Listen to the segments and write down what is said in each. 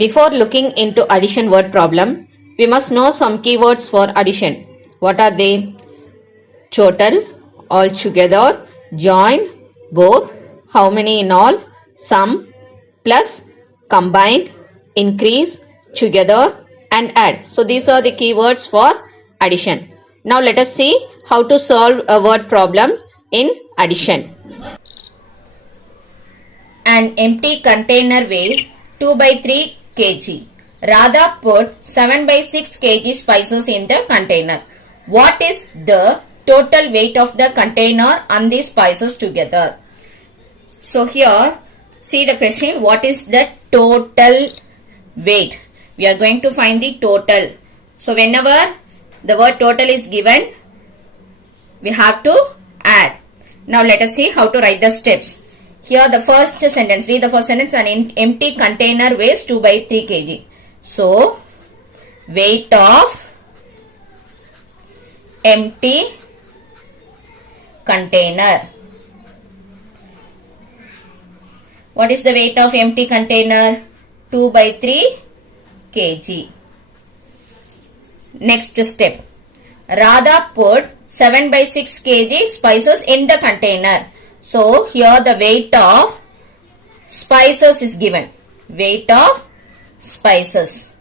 Before looking into addition word problem, we must know some keywords for addition. What are they? Total, altogether, join, both, how many in all, sum, plus, combined, increase, together and add. So these are the keywords for addition. Now let us see how to solve a word problem in addition. An empty container weighs 2 by 3 kg. Radha put 7 by 6 kg spices in the container. What is the total weight of the container and the spices together? So here, see the question, what is the total weight? We are going to find the total. So whenever the word total is given, we have to add. Now let us see how to write the steps. Here the first sentence, read the first sentence, an empty container weighs 2 by 3 kg. So, weight of empty container. What is the weight of empty container? 2 by 3 kg. Next step. Radha put 7 by 6 kg spices in the container. So, here the weight of spices is given. Weight of spices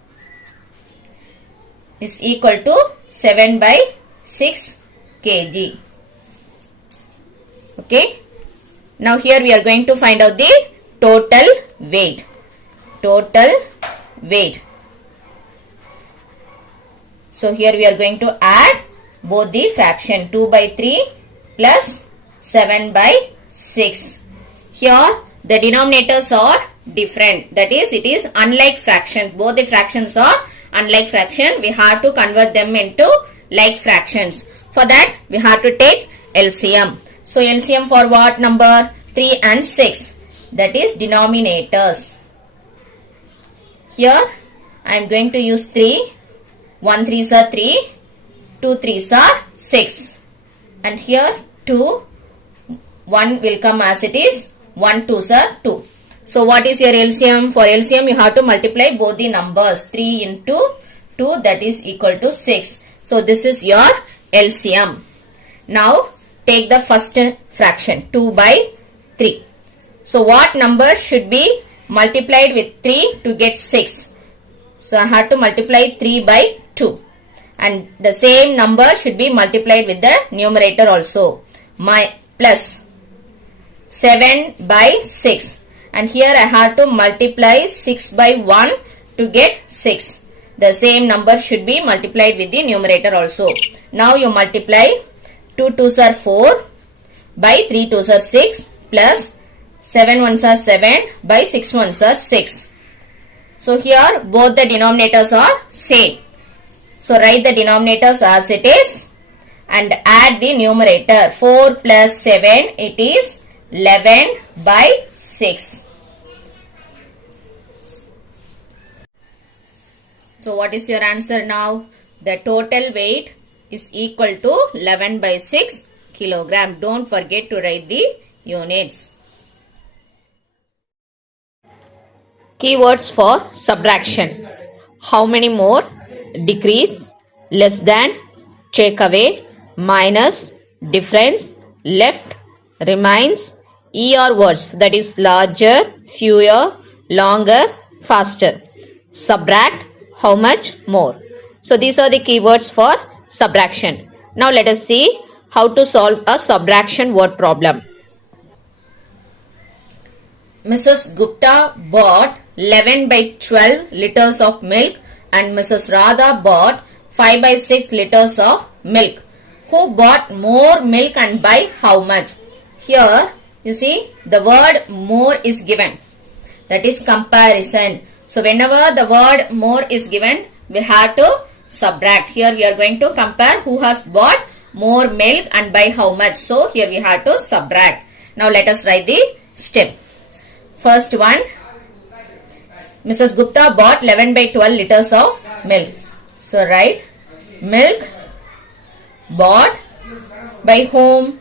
is equal to 7 by 6 kg. Okay. Now, here we are going to find out the total weight. Total weight. So, here we are going to add both the fraction 2 by 3 plus 7 by 6. Here the denominators are different. That is, it is unlike fraction. Both the fractions are unlike fraction. We have to convert them into like fractions. For that, we have to take LCM. So, LCM for what number? 3 and 6. That is denominators. Here, I am going to use 3. 1 3s are 3. 2 3s are 6. And here 2. 1 will come as it is. 1 2s are 2. So, what is your LCM? For LCM, you have to multiply both the numbers. 3 into 2, that is equal to 6. So, this is your LCM. Now, take the first fraction, 2 by 3. So, what number should be multiplied with 3 to get 6? So, I have to multiply 3 by 2. And the same number should be multiplied with the numerator also. My plus 7 by 6. And here I have to multiply 6 by 1 to get 6. The same number should be multiplied with the numerator also. Now you multiply 2 2s are 4 by 3 2s are 6 plus 7 1s are 7 by 6 1s are 6. So here both the denominators are same. So write the denominators as it is and add the numerator. 4 plus 7, it is 11 by 6. So what is your answer now? The total weight is equal to 11 by 6 kilogram. Don't forget to write the units. Keywords for subtraction. How many more? Decrease, less than, take away, minus, difference, left, remains, ER words, that is larger, fewer, longer, faster. Subtract, how much more. So these are the keywords for subtraction. Now let us see how to solve a subtraction word problem. Mrs. Gupta bought 11 by 12 liters of milk and Mrs. Radha bought 5 by 6 liters of milk. Who bought more milk and by how much? Here you see the word more is given. That is comparison. So whenever the word more is given, we have to subtract. Here we are going to compare who has bought more milk and by how much. So here we have to subtract. Now let us write the step. First one, Mrs. Gupta bought 11 by 12 liters of milk. So write milk bought by whom?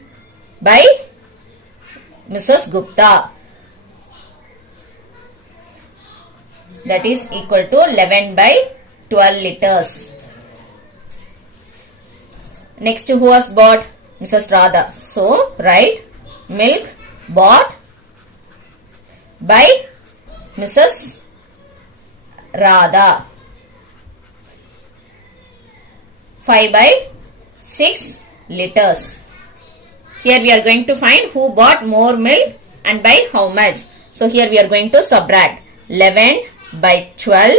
By Mrs. Gupta. that is equal to 11 by 12 liters. Next, who has bought? Mrs. Radha. So, write milk bought by Mrs. Radha. 5 by 6 liters. Here we are going to find who bought more milk and by how much. So here we are going to subtract 11 by 12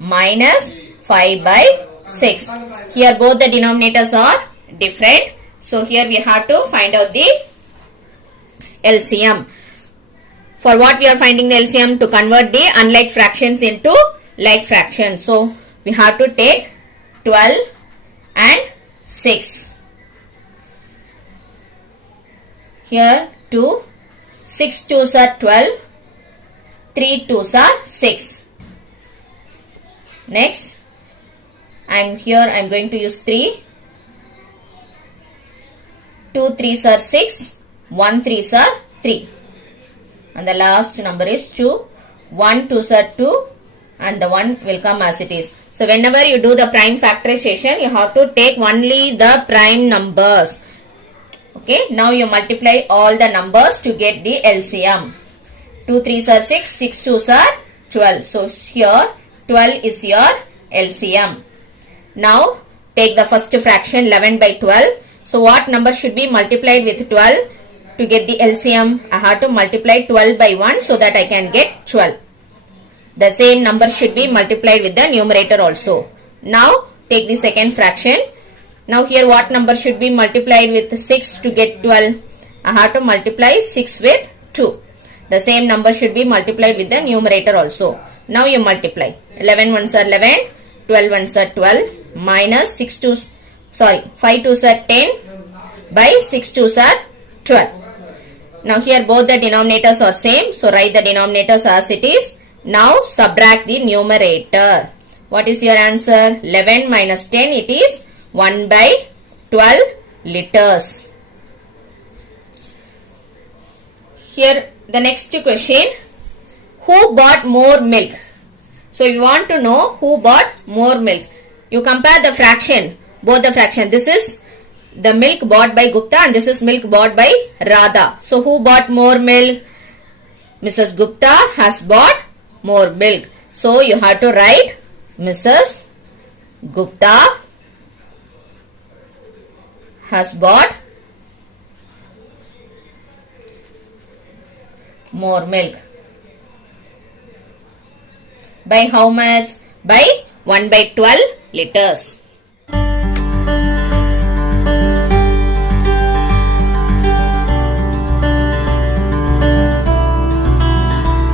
minus 5 by 6. Here both the denominators are different. So here we have to find out the LCM. For what we are finding the LCM? To convert the unlike fractions into like fractions. So we have to take 12 and 6. Here 2, 6 2s are 12, 3 2s are 6. Next, I am going to use 3, 2 3s are 6, 1 3s are 3. And the last number is 2, 1 2s are 2 and the 1 will come as it is. So whenever you do the prime factorization, you have to take only the prime numbers. Okay, now you multiply all the numbers to get the LCM. 2 3s are 6, 6 2s are 12. So here 12 is your LCM. Now take the first fraction 11 by 12. So what number should be multiplied with 12 to get the LCM? I have to multiply 12 by 1 so that I can get 12. The same number should be multiplied with the numerator also. Now take the second fraction. Now here what number should be multiplied with 6 to get 12? I have to multiply 6 with 2. The same number should be multiplied with the numerator also. Now you multiply. 11 ones are 11, 12 ones are 12 minus 5 2s are 10 by 6 2s are 12. Now here both the denominators are same. So write the denominators as it is. Now subtract the numerator. What is your answer? 11 minus 10, it is 1 by 12 liters. Here the next question. Who bought more milk? So you want to know who bought more milk. You compare the fraction, both the fraction. This is the milk bought by Gupta and this is milk bought by Radha. So who bought more milk? Mrs. Gupta has bought more milk. So you have to write Mrs. Gupta has bought more milk. By how much? By 1 by 12 liters.